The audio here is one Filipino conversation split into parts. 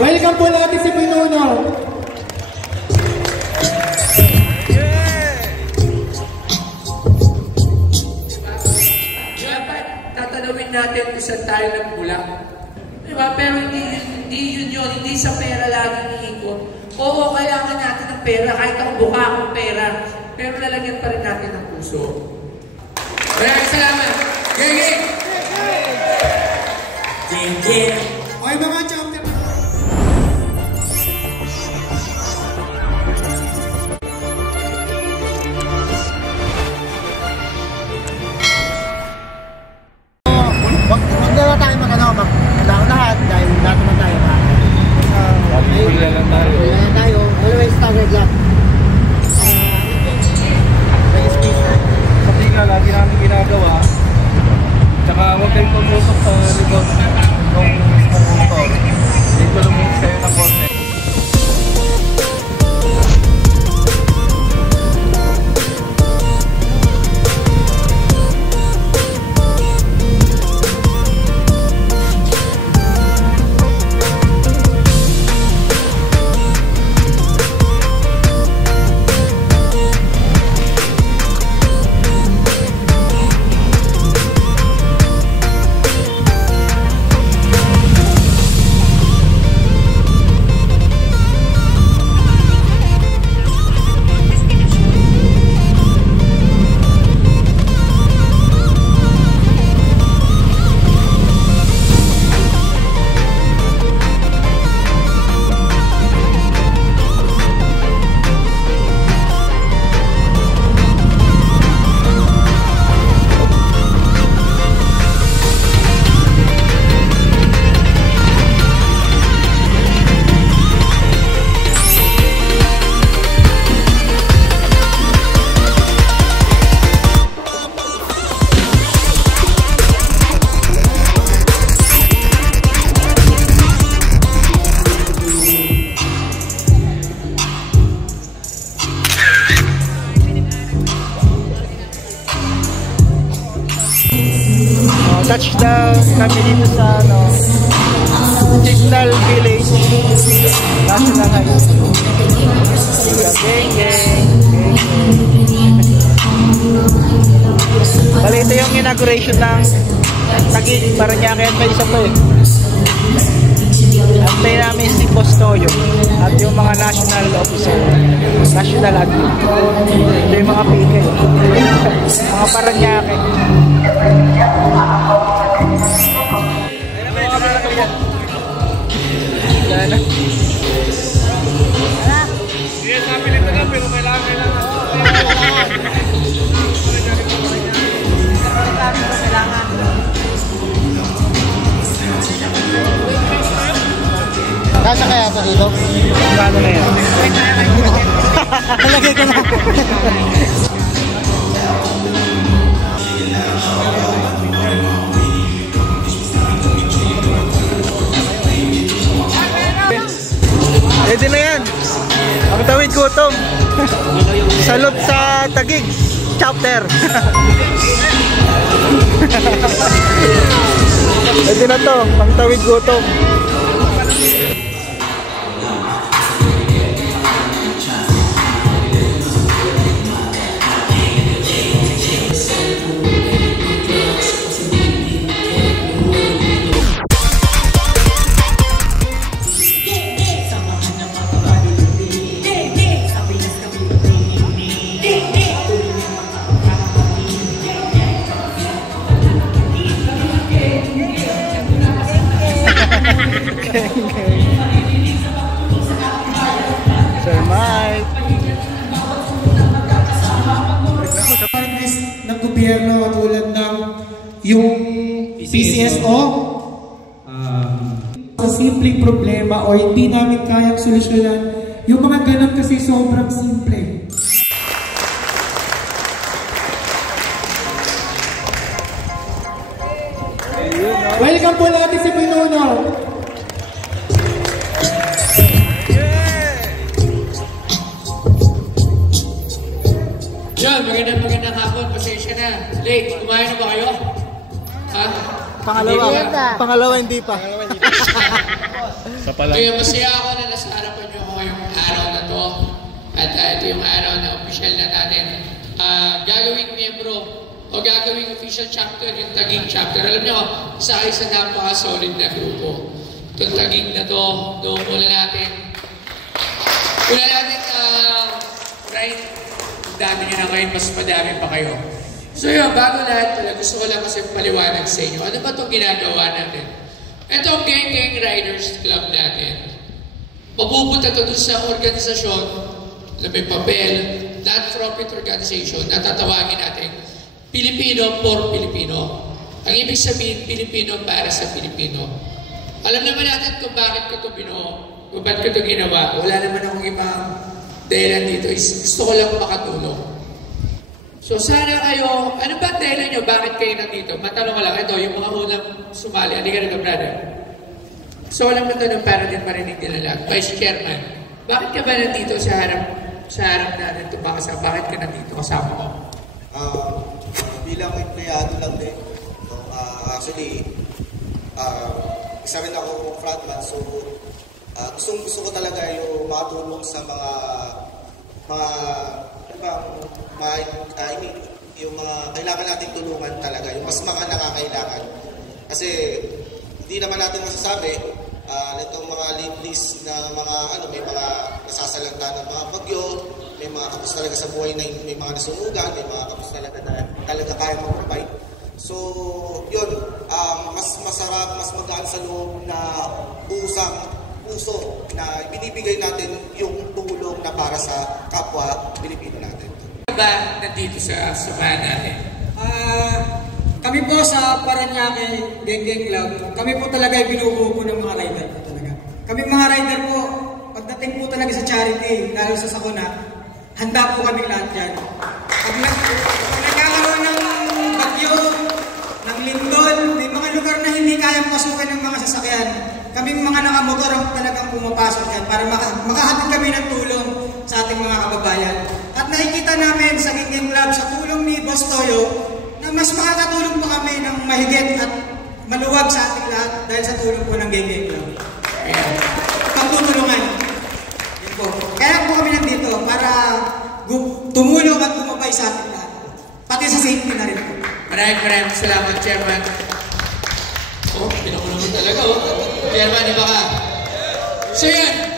Welcome po natin si Pinuno. Dapat tatanawin natin kung saan tayo nagmula. Diba? Pero hindi yun. Hindi sa pera laging iikot. Oo, kailangan natin ng pera. Kahit ako buka akong pera. Pero lalagyan pa rin natin ng puso. Maraming salamat. Geng! Geng! Okay mga champion. Huwag na tayo magkalaw lahat dahil lahat naman tayo ha. Pila lang tayo. Always staggered lang. Sa tingin lagi namin ginagawa. Tsaka huwag kayong pumusok sa likod ng motor. Dito luminis kayo ng konti. Touchdown kami dito sa Signal Village National High School. Bali, ito yung inauguration ng Taguig, Parañaque at may isa pa eh. Antay namin si Postoyo at yung mga national officer, national admin. Ito yung mga PK, mga Parañaque. Yes, napilit na lang pero kailangan. Kasya kaya ito dito? Paano na yan? Nalagay ko na. Pwede na yan. Ang tawid gutom. Salot sa Taguig chapter. Pwede na to. Ang tawid gutom. Sir Mike. Ng gobyerno tulad ng yung PCSO sa simpleng problema o hindi namin kayang solusyonan, yung mga ganun kasi sobrang simple. Welcome po natin si Pinuno. John, magandang hapon. Pasensya na. Late. Kumain na ba kayo? Ha? Pangalawa hindi pa. Sa pala. Kaya masaya ako na nasa harapan niyo ako ngayong araw na to. At ito yung araw na official na natin. Gagawing miyembro o gagawing official chapter, yung Taguig chapter. Alam niyo, isa kayo sa napaka-solid na grupo. Itong Taguig na to, doon mula natin. Right? Dami niyo na ngayon, mas madami pa kayo. So yun, bago lahat pala, gusto ko lang kasi paliwanag sa inyo. Ano ba itong ginagawa natin? Ito ang Gang Riders Club natin. Mapupunta ito dun sa organisasyon na may papel, non-profit organization, na tatawagin natin Pilipino for Pilipino. Ang ibig sabihin, Pilipino para sa Pilipino. Alam naman natin kung bakit ko ito binuo, kung bakit ko ito ginawa. Wala naman akong ibang dahilan dito. Gusto ko lang makatulong. So sana kayo, ano ba dahilan nyo? Bakit kayo nandito? Matanong ko lang, ito, yung mga unang sumali. Halika na, brother. So walang matanong para din marinig nila lahat. Vice Chairman, bakit ka ba nandito sa harap natin ito? Bakit ka nandito kasama ko? Bilang empleyado lang din. Actually, isa rin ako frontman. So, gusto ko talaga yung makatulong sa yung mga kailangan nating tulungan talaga, yung mas mga nakakailangan. Kasi hindi naman natin masasabi itong mga list na may mga nasasalanta ng mga bagyo, may mga kapos talaga sa buhay na may mga nasunugan, may mga kapos talaga na talaga kaya mag-provide. So, yun, mas masarap, mas magaan sa loob na puso na binibigay natin yung tulong na para sa kapwa Pilipino natin. Ba nandito sa samahan natin? Kami po sa Paranaque Gang Club, kami po talaga ay binubuo po ng mga rider po talaga. Kami mga rider po, pagdating po talaga sa charity, lalo sa sakuna, handa po kami lahat dyan. Pag nagkakaroon ng bagyo, ng lindol, may mga lugar na hindi kayang pasukin ng mga sasakyan, kaming mga nakamotor ang talagang pumapasok yan para makahatid kami ng tulong sa ating mga kababayan. At nakikita namin sa Gang Club, sa tulong ni Boss Toyo, na mas makakatulong po kami ng mahigit at maluwag sa ating lahat dahil sa tulong po ng Gang Club. Pagtutulungan. Yun po. Kaya po kami nandito para tumulong at gumabay sa ating lahat. Pati sa safety na rin po. Maraming salamat, Chairman. Pinakulong mo talaga, Chairman, iba ka. So yan,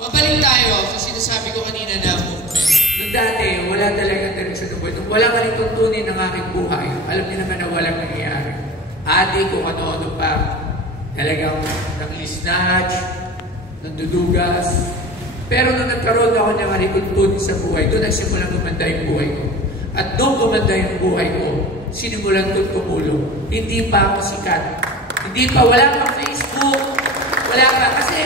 mabalik tayo sa sinasabi ko kanina na nung dati, wala talagang direksyon ng buhay. Nung wala ka rin tuntunin ng aking buhay, alam niyo naman na walang nangyayari. Adi kung ano-ano pa, talagang nang-lisnatch, nandudugas. Pero nung nagkaroon ako ng tuntunin sa buhay, doon nagsimulang gumanda yung buhay ko. At doon gumanda yung buhay ko, sinimulan ko't tumulong. Hindi pa ako sikat. Hindi pa, wala pang Facebook, wala pa. Kasi,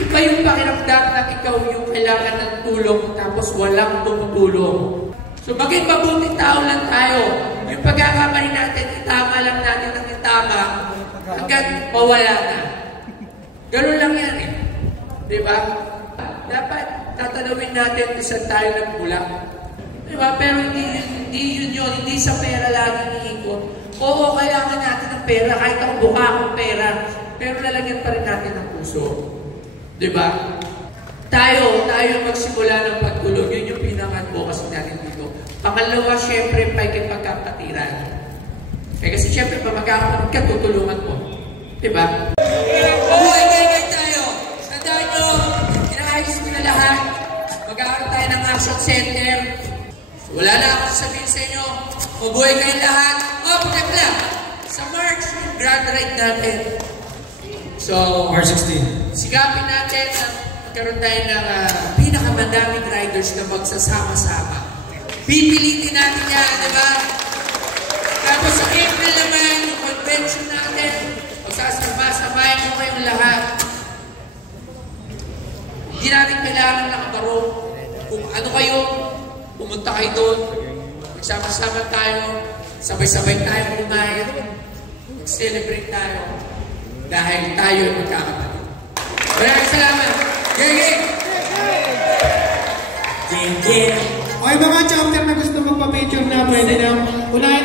iba yung pakiramdam na ikaw yung kailangan ng tulong tapos walang tumutulong. So, maging mabuting tao lang tayo. Yung pagkakamali natin, itama lang natin ang itama hanggang mawala na. Ganun lang yan eh. Diba? Dapat tatanawin natin isang tayo ng bulak. Diba? Pero hindi yun. Hindi sa pera lagi iikot. Oo, kailangan natin ng pera. Kahit ako buka akong pera. Pero lalagyan pa rin natin ng puso. Diba? Tayo magsimula ng pagtulong. Yun yung pinaka-advocacy natin dito. Pangalawa, syempre, pagkapatiran. Kasi syempre, pag magkatutulungan mo. Diba? Buhay tayo. Tandaan nyo, inaayos ko na lahat. Mag-aaral tayo ng action center. So, wala na ako sasabihin sa inyo. Mabuhay kayo lahat. Pagkakla. Sa March, grand ride natin. So, March 16. Sigapin natin na magkaroon tayo ng pinakamadaming riders na magsasama-sama. Pipilitin natin yan, di ba? Tapos sa April naman, yung convention natin, magsasama-samahin mo kayong lahat. Hindi natin kailangan nakabaro. Kung ano kayo, pumunta kayo doon. Magsama-sama tayo. Sabay-sabay tayo kumain. Mag-celebrate tayo. Dahil tayo ay magkakapatid. Maraming salamat. Gang! Okay, mga chapter na gusto magpa-picture na pwede na. Unahin